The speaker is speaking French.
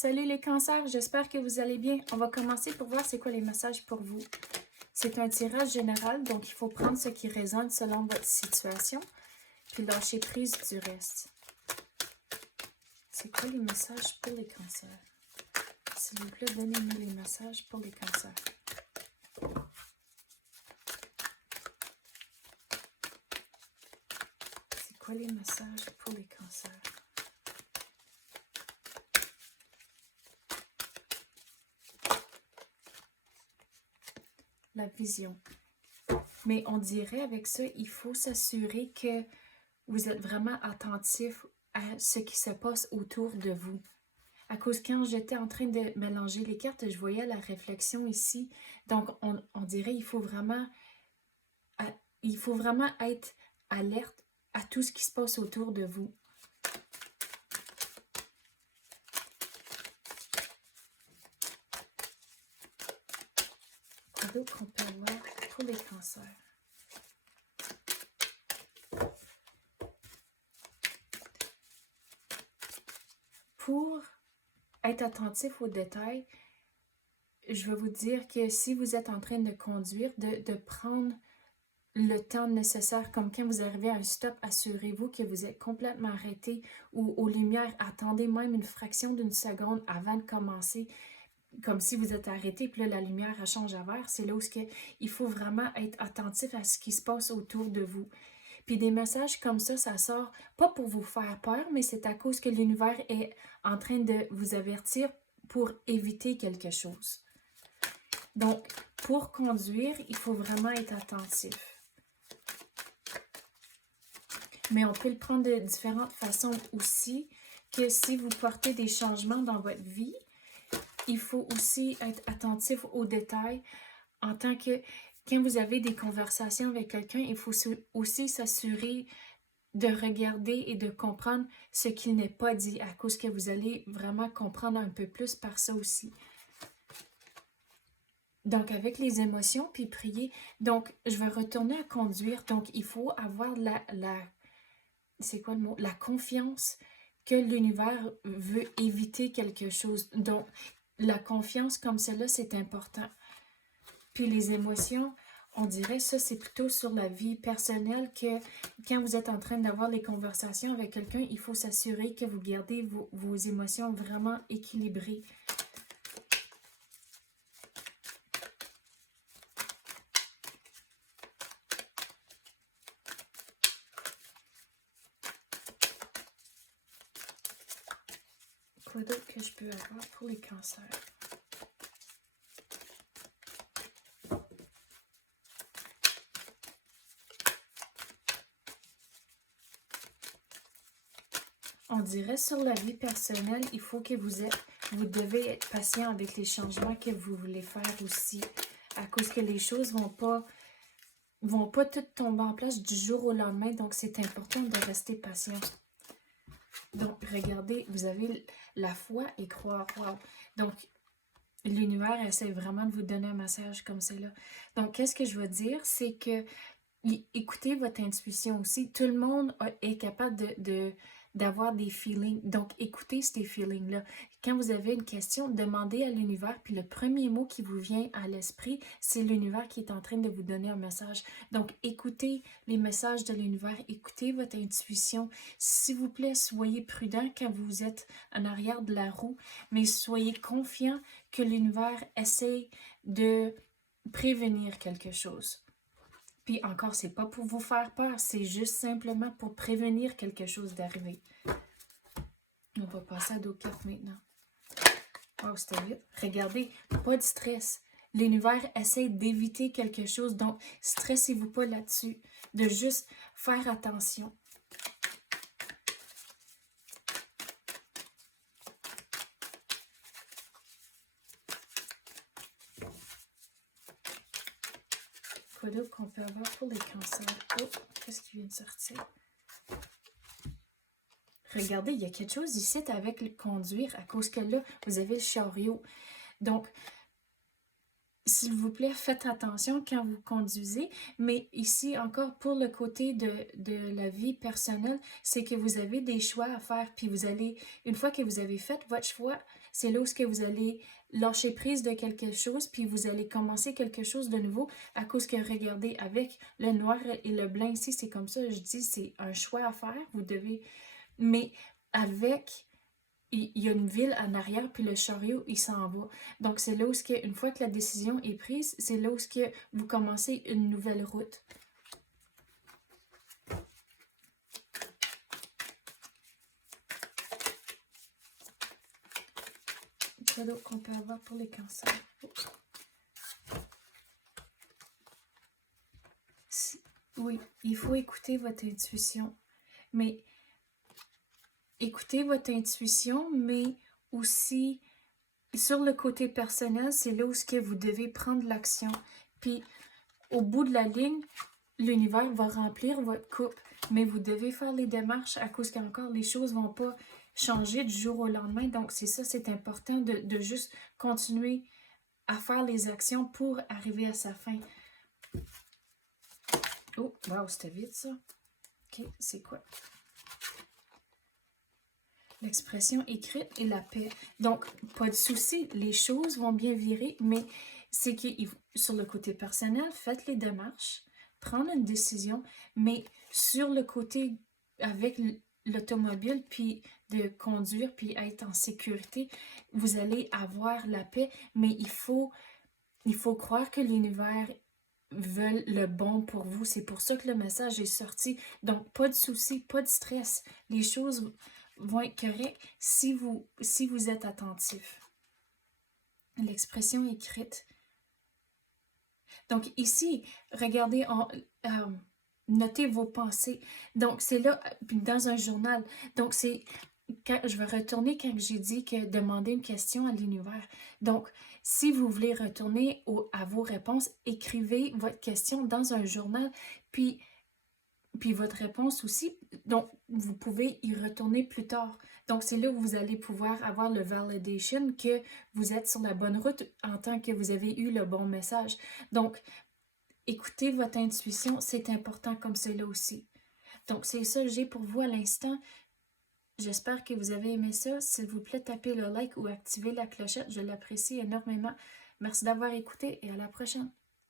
Salut les cancers, j'espère que vous allez bien. On va commencer pour voir c'est quoi les messages pour vous. C'est un tirage général, donc il faut prendre ce qui résonne selon votre situation, puis lâcher prise du reste. C'est quoi les messages pour les cancers? S'il vous plaît, donnez-moi les messages pour les cancers. C'est quoi les messages pour les cancers? La vision. Mais on dirait avec ça, il faut s'assurer que vous êtes vraiment attentif à ce qui se passe autour de vous. À cause quand j'étais en train de mélanger les cartes, je voyais la réflexion ici. Donc, on dirait qu'il faut vraiment être alerte à tout ce qui se passe autour de vous. Quoi d'autre qu'on peut avoir pour les cancers? Pour être attentif aux détails, je vais vous dire que si vous êtes en train de conduire, de prendre le temps nécessaire, comme quand vous arrivez à un stop, assurez-vous que vous êtes complètement arrêté ou aux lumières, attendez même une fraction d'une seconde avant de commencer, comme si vous êtes arrêté, puis là, la lumière elle change à vert. C'est là où il faut vraiment être attentif à ce qui se passe autour de vous. Puis des messages comme ça sort pas pour vous faire peur, mais c'est à cause que l'univers est en train de vous avertir pour éviter quelque chose. Donc, pour conduire, il faut vraiment être attentif. Mais on peut le prendre de différentes façons aussi, que si vous portez des changements dans votre vie, il faut aussi être attentif aux détails en tant que, quand vous avez des conversations avec quelqu'un, il faut aussi s'assurer de regarder et de comprendre ce qu'il n'est pas dit, à cause que vous allez vraiment comprendre un peu plus par ça aussi. Donc, avec les émotions, puis prier. Donc, je vais retourner à conduire. Donc, il faut avoir c'est quoi le mot? La confiance que l'univers veut éviter quelque chose. Donc, la confiance comme celle-là, c'est important. Puis les émotions, on dirait ça, c'est plutôt sur la vie personnelle que quand vous êtes en train d'avoir des conversations avec quelqu'un, il faut s'assurer que vous gardez vos émotions vraiment équilibrées. Quoi d'autre que je peux avoir pour les cancers? On dirait sur la vie personnelle, il faut que vous devez être patient avec les changements que vous voulez faire aussi. À cause que les choses vont pas toutes tomber en place du jour au lendemain. Donc, c'est important de rester patient. Donc, regardez, vous avez la foi et croire. Wow. Donc, l'univers essaie vraiment de vous donner un message comme cela. Donc, qu'est-ce que je veux dire? C'est que écoutez votre intuition aussi. Tout le monde est capable d'avoir des feelings. Donc, écoutez ces feelings-là. Quand vous avez une question, demandez à l'univers, puis le premier mot qui vous vient à l'esprit, c'est l'univers qui est en train de vous donner un message. Donc, écoutez les messages de l'univers, écoutez votre intuition. S'il vous plaît, soyez prudent quand vous êtes en arrière de la roue, mais soyez confiant que l'univers essaie de prévenir quelque chose. Puis encore, c'est pas pour vous faire peur, c'est juste simplement pour prévenir quelque chose d'arriver. On va passer à d'autres cartes maintenant. Oh, c'était vite. Regardez, pas de stress. L'univers essaie d'éviter quelque chose, donc stressez-vous pas là-dessus. De juste faire attention. Quoi d'autre qu'on peut avoir pour les cancers? Oh, qu'est-ce qui vient de sortir? Regardez, il y a quelque chose ici avec le conduire, à cause que là, vous avez le chariot. Donc, s'il vous plaît, faites attention quand vous conduisez, mais ici encore pour le côté de la vie personnelle, c'est que vous avez des choix à faire, puis vous allez, une fois que vous avez fait votre choix, c'est là où ce que vous allez lâcher prise de quelque chose, puis vous allez commencer quelque chose de nouveau, à cause que, regardez, avec le noir et le blanc ici, c'est comme ça, je dis, c'est un choix à faire, vous devez, mais avec il y a une ville en arrière, puis le chariot, il s'en va. Donc, c'est là où, une fois que la décision est prise, c'est là où vous commencez une nouvelle route. Quoi d'autre qu'on peut avoir pour les cancers? Oui, il faut écouter votre intuition. Mais écoutez votre intuition, mais aussi sur le côté personnel, c'est là où vous devez prendre l'action. Puis au bout de la ligne, l'univers va remplir votre coupe, mais vous devez faire les démarches à cause qu'encore les choses ne vont pas changer du jour au lendemain. Donc c'est ça, c'est important de juste continuer à faire les actions pour arriver à sa fin. Oh, wow, c'était vite ça. Ok, c'est quoi? L'expression écrite et la paix. Donc, pas de souci, les choses vont bien virer, mais c'est que sur le côté personnel, faites les démarches, prendre une décision, mais sur le côté avec l'automobile, puis de conduire, puis être en sécurité, vous allez avoir la paix, mais il faut croire que l'univers veut le bon pour vous. C'est pour ça que le message est sorti. Donc, pas de souci, pas de stress. Les choses vont être correctes si vous êtes attentif. L'expression écrite. Donc, ici, regardez, notez vos pensées. Donc, c'est là, dans un journal. Donc, c'est quand je vais retourner quand j'ai dit que demander une question à l'univers. Donc, si vous voulez retourner à vos réponses, écrivez votre question dans un journal, puis votre réponse aussi. Donc, vous pouvez y retourner plus tard. Donc, c'est là où vous allez pouvoir avoir le validation que vous êtes sur la bonne route en tant que vous avez eu le bon message. Donc, écoutez votre intuition, c'est important comme cela aussi. Donc, c'est ça que j'ai pour vous à l'instant. J'espère que vous avez aimé ça. S'il vous plaît, tapez le like ou activez la clochette. Je l'apprécie énormément. Merci d'avoir écouté et à la prochaine.